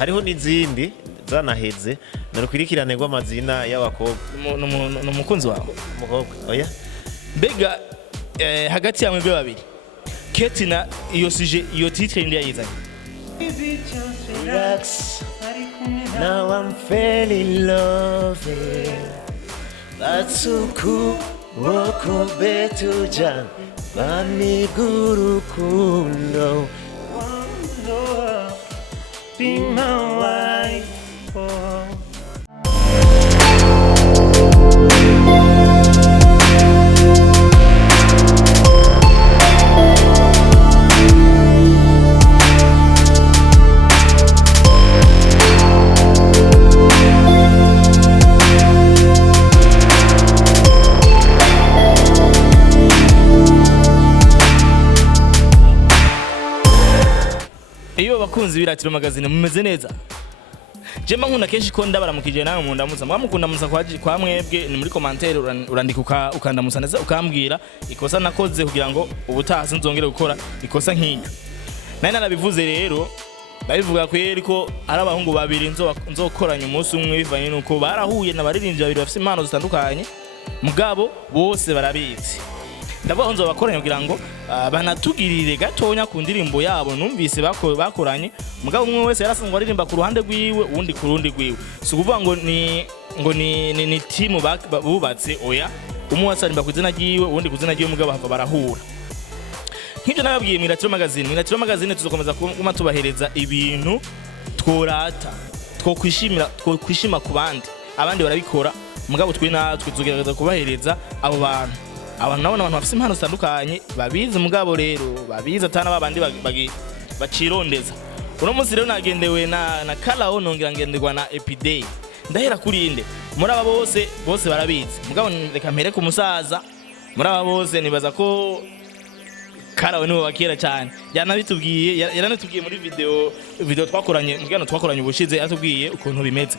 hariho n'izindi zanaheze narukwirikirane rw'amazina y'abakobwa n'umukunzi wawe umukobwa oya mbega hagati yamwe byo babiri Ketina iyo suje iyo titre ndi yayizanye relax now I'm feeling loving that's so cool woko betuja bamiguru kundo be my wife oh. Iyo bakunzi biratiro magazine mumeze neza Jema nkunda kenshi ko ndabaramukije nawe mu ndamuza mwamukunda musa kwa mwebwe ni muri commentaire urandika ukandamusa neza ukambwira ikosa nakoze kugira ngo ubutaha sinzongere gukora ikosa nk'iryo nari narabivuze rero babivuga ko yeriko ari abahungu babiri nzokoranya umunsi umwe bivanye nuko barahuye na baririmbyi babiri bafite impano zitandukanye mugabo bose barabizi ndabaho nzobakoranya kugira ngo banatugirire gatonya ku ndirimbo yabo numvise bakoranye mugabo umwe wese yarasanzwe aririmba ku ruhande rwiwe uwundi ku rundi rwiwe si kuvuga ngo ni team bubatse oya umwe wese aririmba ku izina ryiwe uwundi ku izina ryiwe mugabo hava barahura nk'ibyo nababwiye Miratiro magazine tuzokomeza kuma tubahereza ibintu tworata twishima ku bandi abandi barabikora mugabo twe natwe tugerageza kubahereza abo bantu abantu nabona abantu bafite impano zitandukanye babizi mugabo rero babizi atana babandi bacirondeza uno munsi rero nagendewe na Caloa nongera ngenderwa na epidey ndahera kuri inde muri aba bose barabizi mugabo reka mpere ku musaza muri aba bose nibaza ko Caloa niwe wakera cyane yaranatubwiye muri video twakoranye mugano twakoranye ubushize atubwiye ukuntu bimeze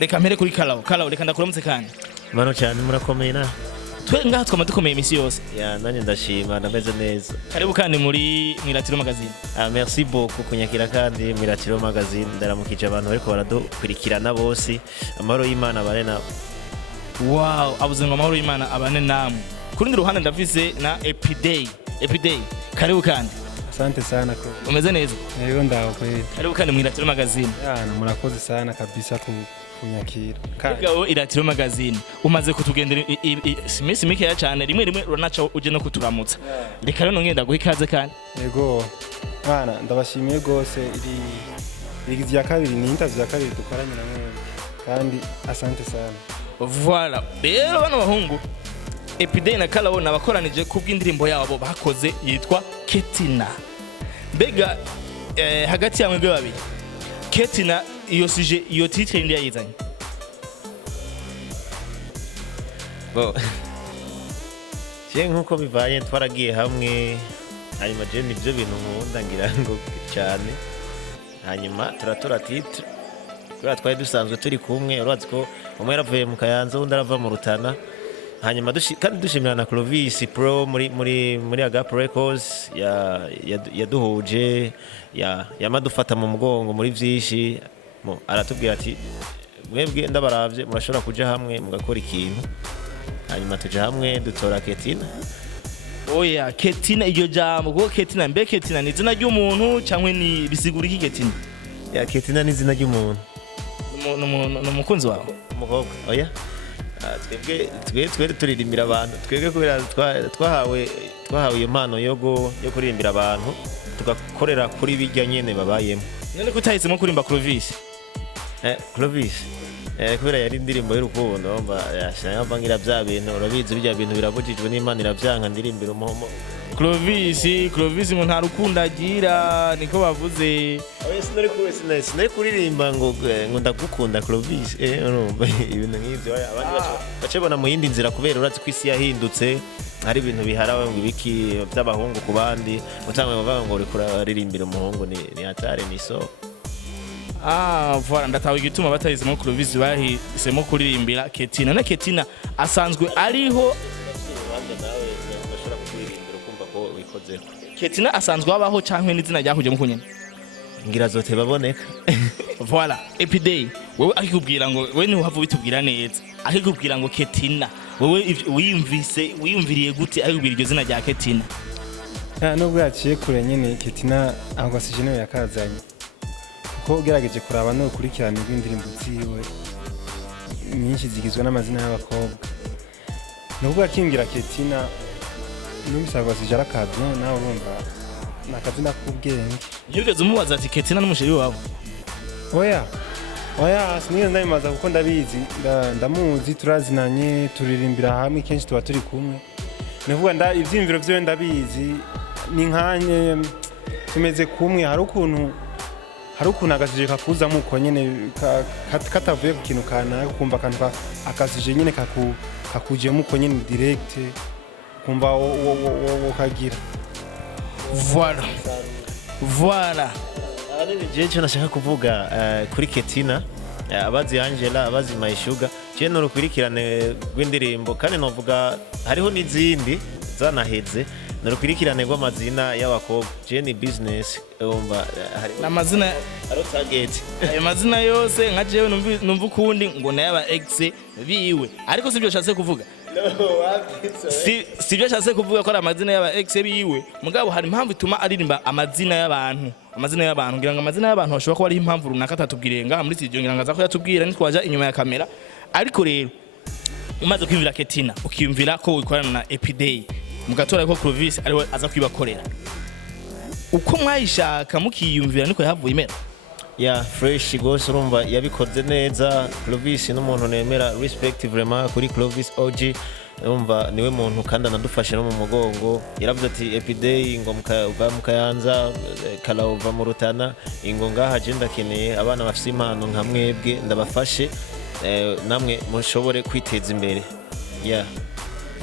reka mpere kuri Caloa reka ndakuramutse kandi mano cyane murakomeye na twe ngaha twama dukomeye imisi yose ya nanye ndashima ndameze neza karibu kandi muri Miratiro magazine merci beaucoup kunyakira kandi Miratiro magazine ndaramukije abantu bariko baradukurikirana bose amahoro y'Imana abane na wow abuze ngo amahoro y'Imana abane namwe kuri ndi ruhande ndavise na epidey karibu kandi asante sana ko umeze neza yego ndaho kweli karibu kandi mu Miratiro magazine yana murakoze sana kabisa kunyakira Kagaho Miratiro magazine umaze kutugendera imisi mikeya cyane rimwe uranaca uje no kuturamutsa reka rero ngenda guha ikaze kandi yego bana ndabashimiye gose iri ya kabiri ni interview ya kabiri dukoranye na mwe kandi asante sana voilà rero bano bahungu epidey na Caloa nabakoranije kubw'indirimbo yabo bakoze yitwa Ketina mbega hagati yamwe byo babiri Ketina iyo suje iyo titre ndi yayizanye bo nkuko bivaye twaragiye hamwe hanyuma je nibyo bintu nkunda ngira ngo cyane hanyuma turatora titre kubera twari dusanzwe turi kumwe urazi ko umwe yaravuye mu Kayanza undi arava mu Rutana hanyuma kandi dushimira na Clovis Pro muri Agap Records yaduhuje yamadufata mu mugongo muri vyishi aratubwira ati mwebwe ndabaravye murashobora kuja hamwe mugakora ikintu hanyuma tuje hamwe dutora Ketina oya Ketina iyo jambo ko Ketina mbe Ketina ni izina ry'umuntu cyangwa ni bisigura iki Ketina ya Ketina ni izina ry'umuntu n'umukunzi wawe umukobwa oya twebwe turirimbira abantu twebwe kubera twahawe iyo mpano yo kuririmbira abantu tugakorera kuri bijya nyene babayemo none kutahisemo kurimba Clovis kubera yari indirimbo y'urukundo yashaka ngira bya bintu urabizi bijya bintu birabujijwe n'Imana iravyanka ndirimbira umuhomo Clovis ngo nta rukundo agira niko bavuze sinari kuririmba ngo ndagukunda Clovis urumva ibintu nk'ivyo abandi bacebona mu yindi nzira kubera urazi ko isi yahindutse hari ibintu biharawe ngo ibiki by'abahungu ku bandi utangwe bavuga ngo uri kuririmbira umuhungu ni hatare ni so voilà ndatawe igituma batahisemo Clovis bahisemo kuririmbira Ketina na Ketina asanzwe ariho Ketina asanzwe abaho cyangwa n'izina ryahuje mu kunyene ngira zote baboneka voilà epidey wewe akikubwira ngo wewe ni uhava bitubwira neza akikubwira ngo Ketina wewe wiyumviriye gute akikubwira iryo zina rya Ketina nubwo yaciye kure nyene Ketina ahubwo si jewe yakazanye kuko ugerageje kuraba no kurikirana indirimbo ziwe nyinshi zigizwe n'amazina y'abakobwa nubwo akingira Ketina n'umusagwa sijara kadno nawe urumva nakazina k'ubwenge yigeze umubaza ati Ketina n'umusheri wabo oya sinigeze ndabimaza kuko ndabizi ndamuzi turazinanye turirimbira hamwe kenshi tuba turi kumwe navuga ivyimviro vyo ndabizi ni nkanye tumeze kumwe hari ukuntu agasije kakuza muko nyene katavuye ku kintu kana kumva kantu akasije nyene kakuje muko nyene direct kumva wokagira voilà je cyo nashaka kuvuga kuri Ketina abazi Angela abazi My Sugar je no rukwirikirane rw'indirimbo kandi novuga hariho n'izindi zanaheze no rukwirikirane rw'amazina y'abakobwa je ni business umva hari n'amazina aro target ayo mazina yose nka jewe numva ukundi ngo nayaba ex biwe ariko sibyo cyase kuvuga sibyo cyase kuvuga ko ari amazina y'aba ex biwe mugabo hari impamvu ituma aririmba amazina y'abantu ngira ngo amazina y'abantu bashobora kuba ari impamvu runaka atatubwirenga muri studio ngira ngo aza ko yatubwira nitwaja inyuma ya kamera ariko rero umaze kwimvira Ketina ukiyumvira ko wikorana na epidey mugatora ko Clovis ariwe aza kwibakorera uko mwayishaka mukiyumvira niko yahavuye imera fresh gose urumva yabikoze neza Clovis n'umuntu nemera respect vraiment kuri Clovis OG urumva niwe muntu kandi anadufashe no mu mugongo yaravuze ati epidey ngo mukayanza Caloa mu Rutana ingo ngaha je ndakeneye abana bafite impano nka mwebwe ndabafashe namwe mushobore kwiteza imbere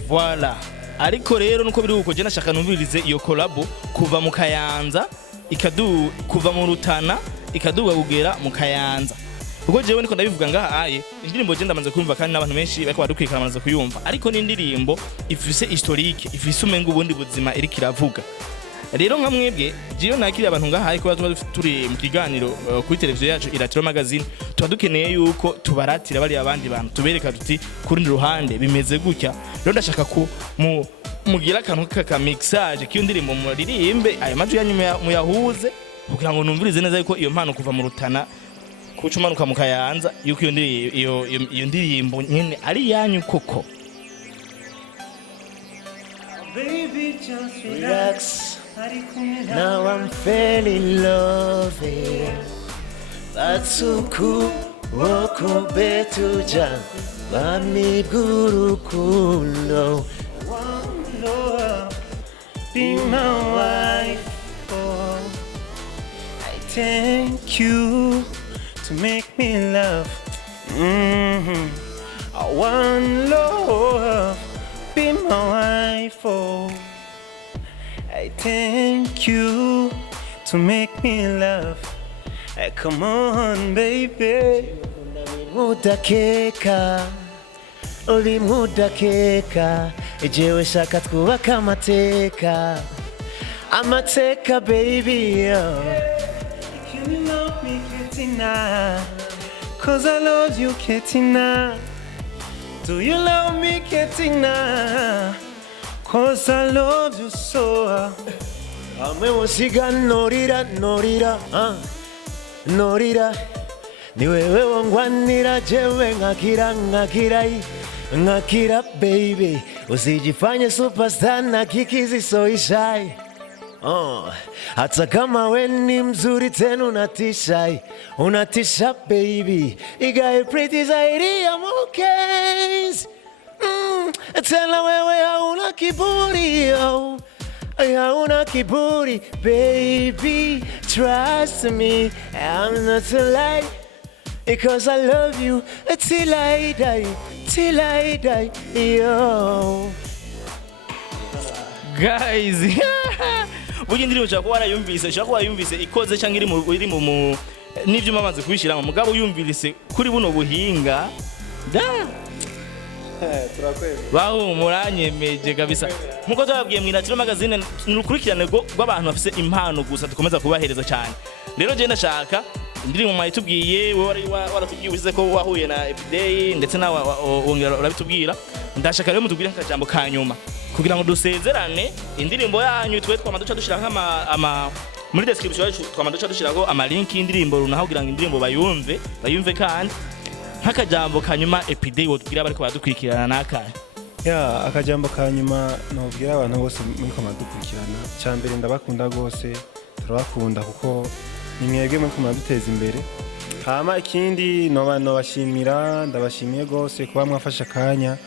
voilà ariko rero nuko biri uko je nashaka numvirize iyo collabo kuva mu Kayanza kuva mu Rutana ikaduga kugera mu Kayanza kuko jewe niko ndabivuga ngaha indirimbo je ndamaze kumva kandi n'abantu benshi bako badukwikana bamaze kuyumva ariko ni indirimbo ifise historique ifise umengo ubundi buzima iri kiravuga rero nka mwebwe jiyo nakiri abantu ngaha ko turi mu kiganiro kuri televiziyo yacu Iratiro magazine tuba dukeneye yuko tubaratira bari abandi bantu tubereka tuti kuri ruhande bimeze gutya rero ndashaka ko mugira akantu kaka mixage kiyo ndirimbo muririmbe ayo majwi yanyu muyahuze kugira ngo numvirize neza yuko iyo mpano kuva mu Rutana kucumanuka mu Kayanza yuko iyo ndirimbo nyene ari yanyu koko baby just relax now I'm feeling love batsuku woko betuja bami gurukundo be my wife I thank you to make me love I want love be my wife I thank you to make me love come on baby mudakeka uri mudakeka jewe shaka twubaka amateka baby Can you love me Ketina cause I love you Ketina do you love me Ketina cause I love you so amwe musiga norira ni wewe wangwanira jewe ngakira baby usijifanye superstar na kikizi so ishai hata kama we ni mzuri tena unatisha baby igae pretty zaidi ya mukes tena wewe hauna kiburi baby trust me I'm not a lie because I love you till I die yo guys bugi ndirimbo cyako warayumvise ikoze cyangwa iri mu nivyo mamaze kubishira mu mugabo yumvise kuri buno buhinga baho muranyemeje kabisa nkuko twabwiye mu Iratiro magazine nukurikirane rw'abantu bafise impano gusa dukomeza kubahereza cyane rero je ndashaka indirimbo mwayitubwiye wewe waratubwiye uzize ko wahuye na epidey ndetse nawe wongera urabitubwira ndashaka rero mutubwire nk'akajambo ka nyuma kugira ngo dusezerane indirimbo yanyu twe twamaduca dushira nk'ama muri description yacu twamaduca dushirako ama link y'indirimbo runaho kugira ngo indirimbo bayumve kandi nk'akajambo ka nyuma epidey wotubwira bariko baradukurikirana n'akahe ya akajambo ka nyuma nobwira abantu bose muri komadukurikirana cyambere ndabakunda gose turabakunda kuko ni mwebwe muri kumaduteza imbere hama ikindi nobashimira ndabashimiye gose kuba mwafasha akanya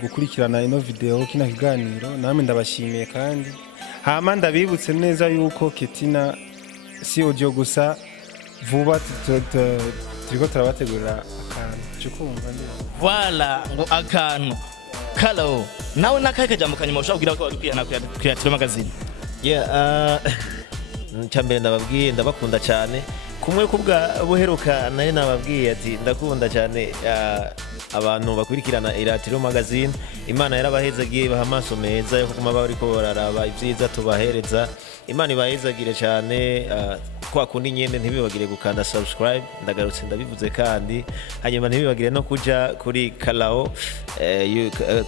gukurikirana ino video kina kiganiro namwe ndabashimiye kandi hama ndabibutse neza yuko Ketina si audio gusa vuba turiko turabategurira akantu cyo kumva neza voilà ngo akantu Caloa nawe nakahe kajambo kanyuma ushaka kugira ko badukiyana kuyatira magazine cyambere ndababwiye ndabakunda cyane kumwe kubwa buheruka nari nababwiye ati ndakunda cyane abantu bakurikirana iratiro magazine Imana yarabahezagiye baha amaso meza yo kuma bariko bararaba ibyiza tubahereza Imana ibahezagire cyane kwa kundi nyene ntibibagire gukanda subscribe ndagarutse ndabivuze kandi hanyuma ntibibagire no kuja kuri Caloa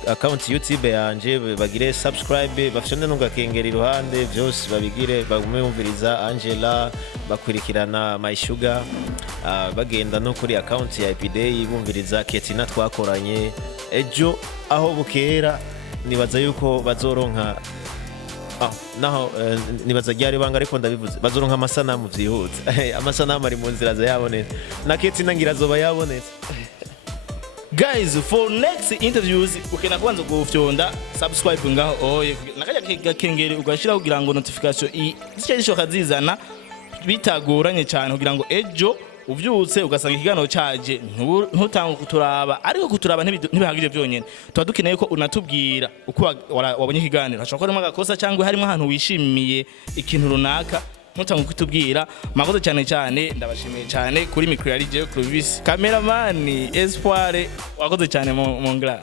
account YouTube yanje bagire subscribe bafite n'ugakengera iruhande byose babigire bagume Umviriza Angela bakurikirana My Sugar bagenda no kuri account ya epidey bumviriza Ketina twakoranye ejo aho bukera nibaza yuko bazoronka naho nibaza ryari banga ariko ndabivuze bazoronka amasanamu byihutse amasanamu ari mu nzira zayabonetse na Ketina ngira zoba yabonetse guys for next interviews ukena kwanza gufyonda subscribe ngaho oye nakajya gakengere ugashira kugira ngo notification icyo kazizana bitagoranye cyane kugira ngo ejo uvyutse ugasanga ikigano cyaje ntutanga kuturaba ariko kuturaba ntibihagije byonyene tuba dukeneye ko unatubwira uko wabonye ikiganiro hashobora kuba agakosa cyangwa harimo ahantu wishimiye ikintu runaka ntutanga kutubwira makoze cyane ndabashimiye cyane kuri micro yari je kuri cameraman Espoir wakoze cyane mu ngara